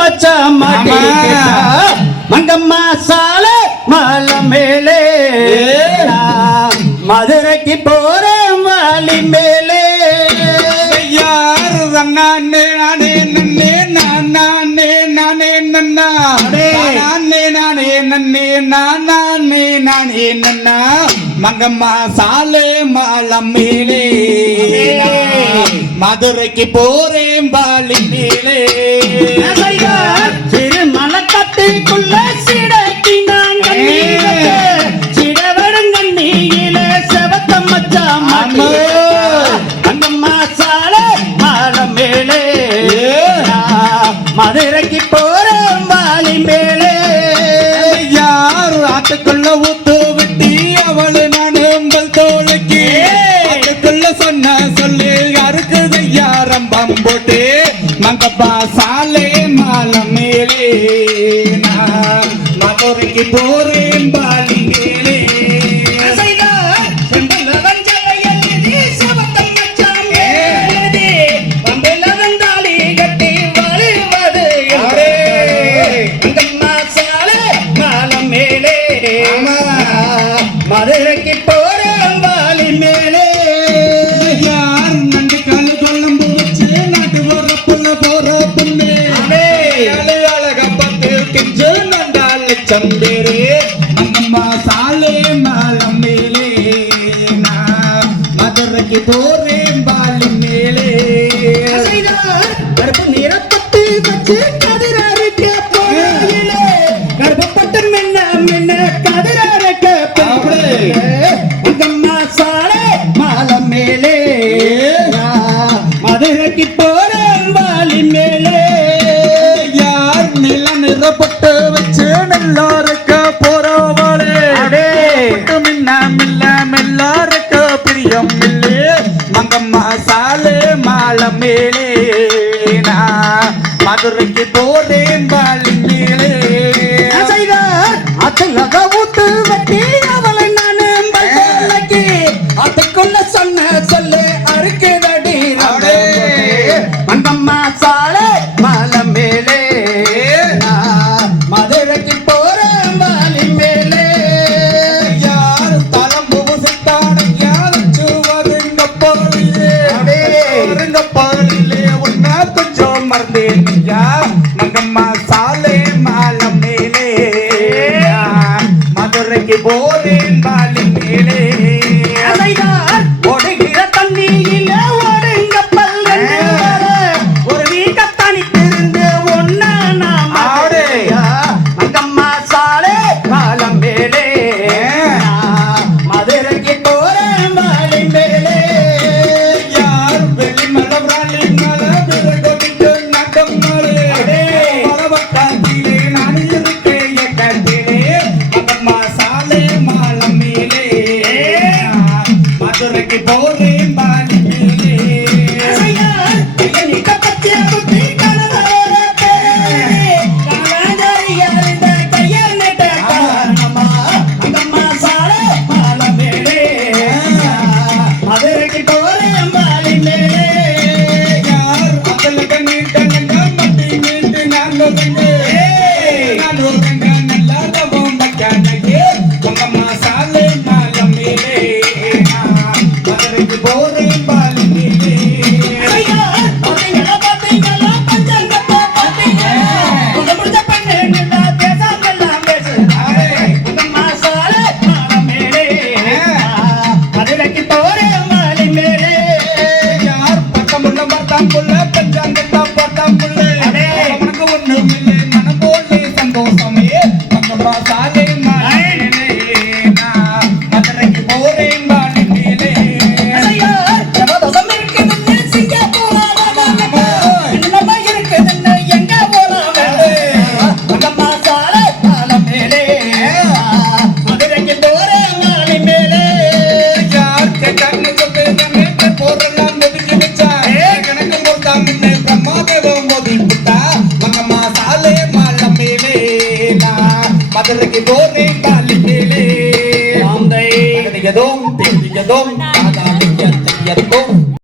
மச்சா மாட்டிக்கிட்டா மங்கம்மா சாலை மாலை மேலே மதுரைக்கு போறேன் வாலி மேலே யாரு நானே நானே நன்னே நானே நானே நன்னா நானே நானே நன்னே நானே நானே நன்னா மங்கம்மா சாலை மாலம் மேலே மதுரைக்கு போறேன் வாலி மேலே சிறு மலக்கட்டுக்குள்ள சிடக்கி நான் சிடவடங்கண்ணீல செவத்த மச்சா மங்கம்மா சாலை மாலம் மேலே மதுரைக்கு போறேன் வாலி மேலே யார் ஆட்டுக்குள்ள ஊத்து விட்டி அவளு நான் உங்கள் தோளுக்கு ஆட்டுக்குள்ள சொன்ன சொல்லி யாருக்கு யாரம்பம் போட்டு மங்கப்பா சாலை மாலம் மேலே மதுரைக்கு போறேன் பாலி மேலே மதுரைக்கு போறேன் வாலி மேலே யார் நண்டு காலு கொல்லம் போச்சு நாட்டு போற புண்ணே அழக பத்து கிஞ்சு நண்டால் சம்பேரே மங்கம்மா சாலை மாலம் மேலே மதுரைக்கு போறேன் பாலி மேலே கருப்பு நிறப்பட்டு வச்சு கதிரறுக்க போயிலே கருப்பப்பட்டு மின்ன மின்ன கதிரறுக்க மங்கம்மா சாலை மாலம் மேலே மதுரைக்கு போறேன் வாலி மேலே யார் நில நிறப்பட்டு வச்சு நல்லாருக்க போறவளே மின்ன மில்ல மெல்லாருக்க பிரியம் இல்லே மங்கம்மா சாலை மாலம் மேலே மதுரைக்கு போறேன் வாலி மேலே அத்தலக ஊத்து வெட்டி அவளை நானு அதுக்குள்ள சொன்ன சொல்லு அறுக்குதடி மங்கம்மா சாலை மாலம் மேலே மதுரைக்கு போறேன் வாலி மேலே யார் தலம்பு சித்தாடம் யாருக்கு வருங்க பொருளே வருங்க பொருளே உன்ன கொஞ்சம் மறந்தேன் மங்கம்மா சாலை மாலம் மேலே மதுரைக்கு போறேன் வாலி மேலே ஓடுகிற தண்ணியில ஓடுங்க பல்ல ஒரு வீட்டத்தனி திருந்து ஒன்னா நாம் மங்கம்மா சாலை மாலம் மேலே மதுரைக்கு போறேன் வாலி மேலே யார் வெளி மலராளி மல விரகொண்டு நகம் மலே மலவக்காத்திலே நான் இருக்கேன் கட்டிலே மங்கம்மா சாலை மாலம் மேலே மதுரைக்கு போறேன் வாலி மேலே மதுரைக்கு போறேன் வாலி மேலே யார் அதலுக்கு நீட்டங்க மட்டி நீட்டு நான் ஒதுங்க நல்லாதவும் பக்கானே மங்கம்மா சாலை மாலம் மேலே மதுரைக்கு போறேன் வாலி மேலே மதுரைக்கு போறேன் வாலி மேலே யார் பக்கமுள்ள பார்த்தாம்புள்ள பஞ்சாங்கத்தா பார்த்தாம்புள்ள உனக்கு ஒண்ணும் இல்லை மனம் போலே சந்தோஷமே மங்கம்மா சாலை மாலம் மேலே மதுரைக்கு போறேன் வாலி மேலே மதுரைக்கு போறேன் வாலி மேலே யார் கேட்டாங்க சொல்லுங்க போறலாம் ஒதுக்கி வச்சா கணக்கு போட்டா முன்னே பிரமாதம் ஒதுக்கி விட்டா மங்கம்மா சாலை மாலம் மேலே மதுரைக்கு போற